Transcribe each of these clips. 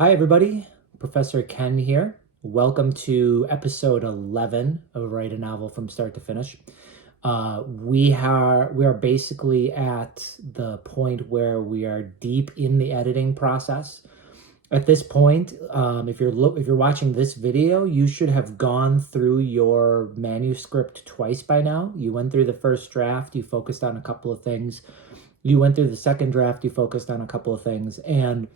Hi, everybody. Professor Ken here. Welcome to episode 11 of Write a Novel from Start to Finish. We are basically at the point where we are deep in the editing process. At this point, if you're watching this video, you should have gone through your manuscript twice by now. You went through the first draft, you focused on a couple of things. You went through the second draft, you focused on a couple of things, and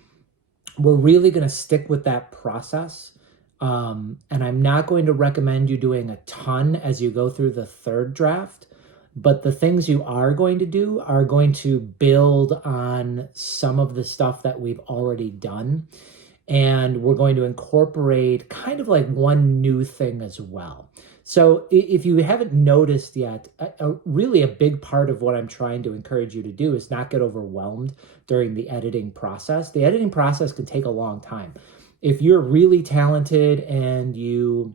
we're really going to stick with that process. And I'm not going to recommend you doing a ton as you go through the third draft, but the things you are going to do are going to build on some of the stuff that we've already done. And we're going to incorporate kind of like one new thing as well. So if you haven't noticed yet, really a big part of what I'm trying to encourage you to do is not get overwhelmed during the editing process. The editing process can take a long time. If you're really talented and you're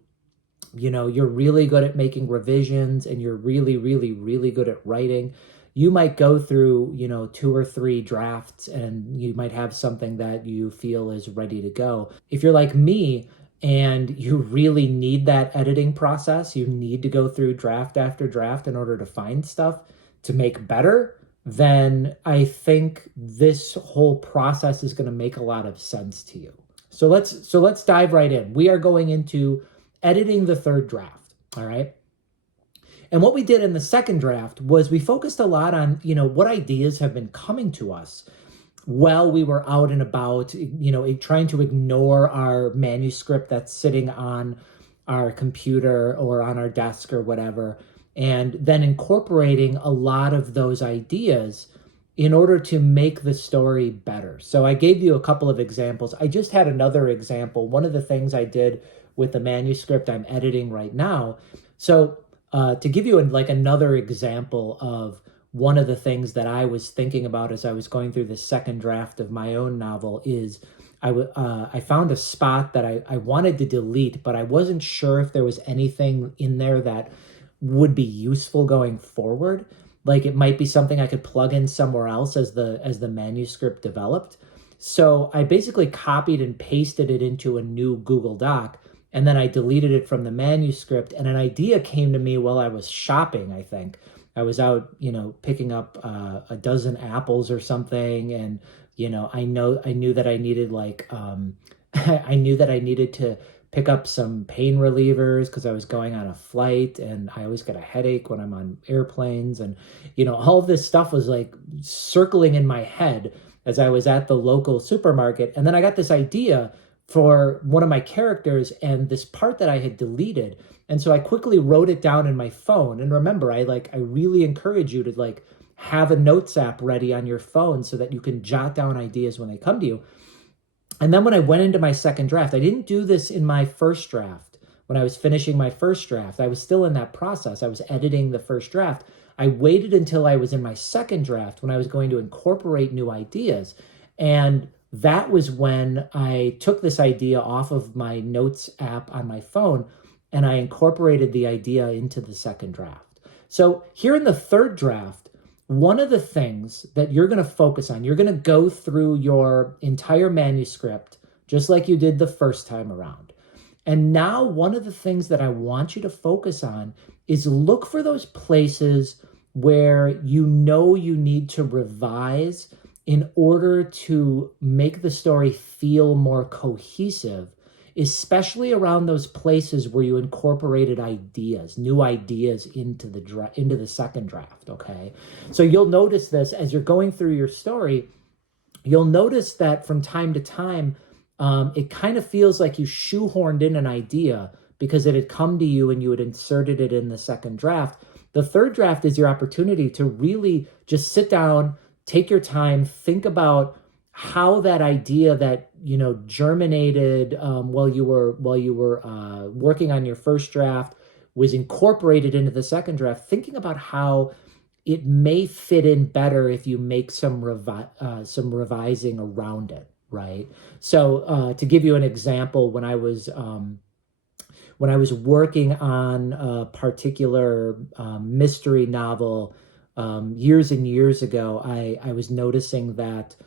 really good at making revisions and you're really, really, really good at writing, you might go through, 2 or 3 drafts and you might have something that you feel is ready to go. If you're like me, and you really need that editing process, you need to go through draft after draft in order to find stuff to make better, then I think this whole process is going to make a lot of sense to you. So let's dive right in. We are going into editing the third draft, all right? And what we did in the second draft was we focused a lot on, what ideas have been coming to us while we were out and about, trying to ignore our manuscript that's sitting on our computer or on our desk or whatever, and then incorporating a lot of those ideas in order to make the story better. So I gave you a couple of examples. I just had another example. One of the things I did with the manuscript I'm editing right now. So to give you another example of one of the things that I was thinking about as I was going through the second draft of my own novel is I found a spot that I wanted to delete, but I wasn't sure if there was anything in there that would be useful going forward. Like it might be something I could plug in somewhere else as the manuscript developed. So I basically copied and pasted it into a new Google Doc, and then I deleted it from the manuscript, and an idea came to me while I was shopping, I think. I was out, picking up a dozen apples or something, and I knew that I needed I knew that I needed to pick up some pain relievers because I was going on a flight, and I always get a headache when I'm on airplanes, and all of this stuff was like circling in my head as I was at the local supermarket, and then I got this idea for one of my characters and this part that I had deleted. And so I quickly wrote it down in my phone. And remember, I really encourage you to have a notes app ready on your phone so that you can jot down ideas when they come to you. And then when I went into my second draft, I didn't do this in my first draft. When I was finishing my first draft, I was still in that process. I was editing the first draft. I waited until I was in my second draft when I was going to incorporate new ideas. And that was when I took this idea off of my notes app on my phone and I incorporated the idea into the second draft. So here in the third draft, one of the things that you're going to focus on, you're going to go through your entire manuscript just like you did the first time around. And now one of the things that I want you to focus on is look for those places where you need to revise in order to make the story feel more cohesive, especially around those places where you incorporated new ideas into the second draft, okay? So you'll notice this as you're going through your story. You'll notice that from time to time, it kind of feels like you shoehorned in an idea because it had come to you and you had inserted it in the second draft. The third draft is your opportunity to really just sit down, take your time, think about how that idea that germinated while you were working on your first draft was incorporated into the second draft. Thinking about how it may fit in better if you make some revising around it, right? So to give you an example, when I was working on a particular mystery novel years and years ago, I was noticing that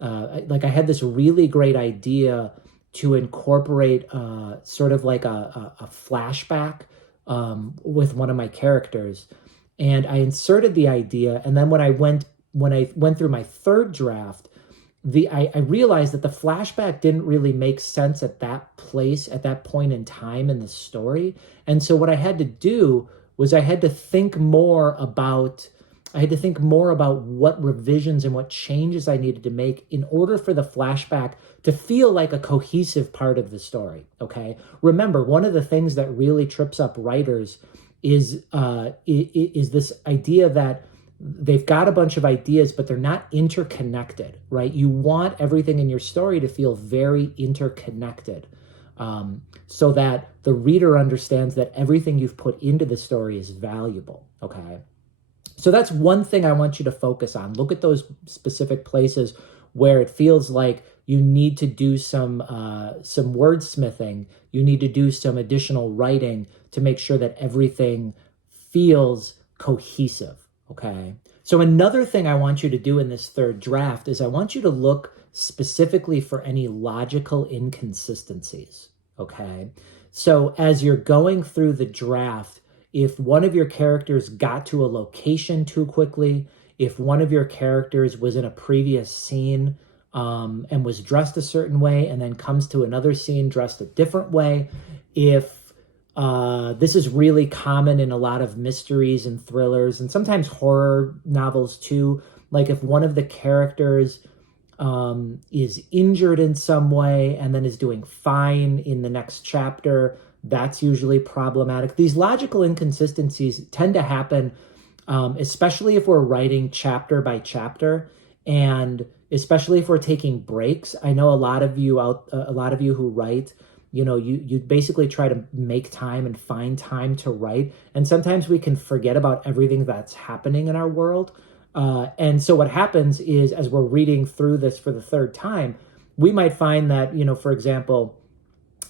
I had this really great idea to incorporate sort of like a flashback with one of my characters. And I inserted the idea, and then when I went through my third draft, I realized that the flashback didn't really make sense at that place, at that point in time in the story. And so what I had to do was I had to think more about what revisions and what changes I needed to make in order for the flashback to feel like a cohesive part of the story. Okay. Remember, one of the things that really trips up writers is this idea that they've got a bunch of ideas, but they're not interconnected, right? You want everything in your story to feel very interconnected, so that the reader understands that everything you've put into the story is valuable, okay? So that's one thing I want you to focus on. Look at those specific places where it feels like you need to do some wordsmithing, you need to do some additional writing to make sure that everything feels cohesive. Okay. So another thing I want you to do in this third draft is I want you to look specifically for any logical inconsistencies. Okay. So as you're going through the draft, if one of your characters got to a location too quickly, if one of your characters was in a previous scene and was dressed a certain way and then comes to another scene dressed a different way, if this is really common in a lot of mysteries and thrillers and sometimes horror novels too. Like if one of the characters is injured in some way and then is doing fine in the next chapter, that's usually problematic. These logical inconsistencies tend to happen, especially if we're writing chapter by chapter, and especially if we're taking breaks. I know a lot of you who write, you basically try to make time and find time to write. And sometimes we can forget about everything that's happening in our world. And so what happens is, as we're reading through this for the third time, we might find that, for example,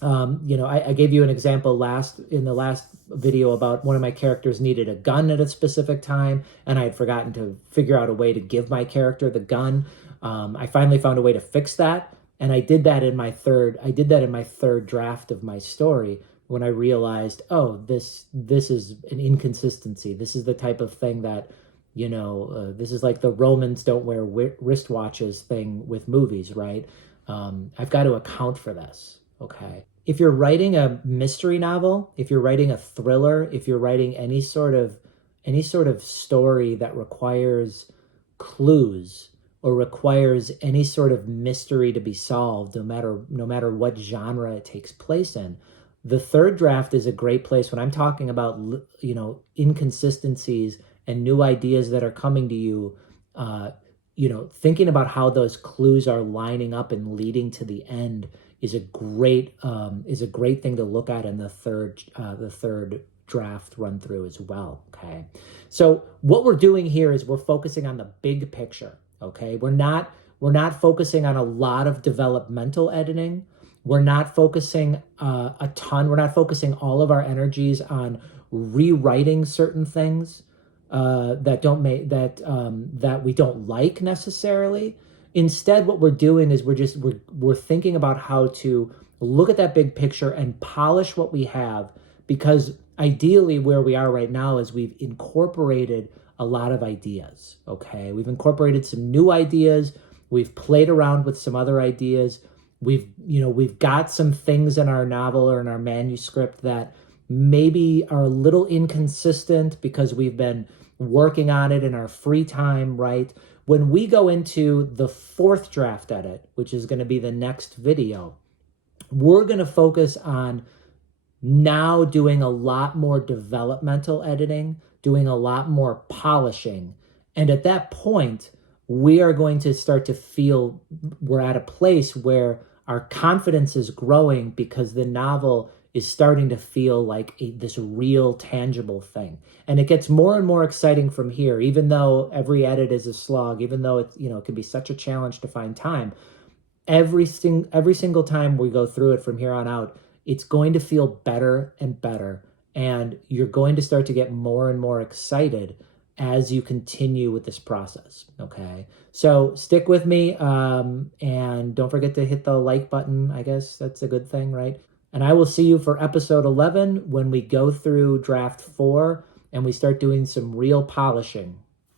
I gave you an example in the last video about one of my characters needed a gun at a specific time, and I had forgotten to figure out a way to give my character the gun. I finally found a way to fix that. And I did that in my third draft of my story when I realized, oh, this is an inconsistency. This is the type of thing that, this is like the Romans don't wear wristwatches thing with movies, right? I've got to account for this, okay? If you're writing a mystery novel, if you're writing a thriller, if you're writing any sort of story that requires clues, or requires any sort of mystery to be solved, no matter what genre it takes place in, the third draft is a great place. When I'm talking about inconsistencies and new ideas that are coming to you, thinking about how those clues are lining up and leading to the end is a great thing to look at in the third draft run through as well. Okay, so what we're doing here is we're focusing on the big picture. Okay, we're not focusing on a lot of developmental editing. We're not focusing a ton. We're not focusing all of our energies on rewriting certain things that we don't like necessarily. Instead, what we're doing is we're thinking about how to look at that big picture and polish what we have, because ideally where we are right now is we've incorporated a lot of ideas, okay? We've incorporated some new ideas. We've played around with some other ideas. We've got some things in our novel or in our manuscript that maybe are a little inconsistent because we've been working on it in our free time, right? When we go into the fourth draft edit, which is going to be the next video, we're going to focus on now doing a lot more developmental editing, doing a lot more polishing. And at that point, we are going to start to feel we're at a place where our confidence is growing because the novel is starting to feel like this real tangible thing. And it gets more and more exciting from here, even though every edit is a slog, even though it can be such a challenge to find time. Every single time we go through it from here on out, it's going to feel better and better. And you're going to start to get more and more excited as you continue with this process. Okay. So stick with me, and don't forget to hit the like button. I guess that's a good thing, right? And I will see you for episode 11 when we go through draft 4 and we start doing some real polishing.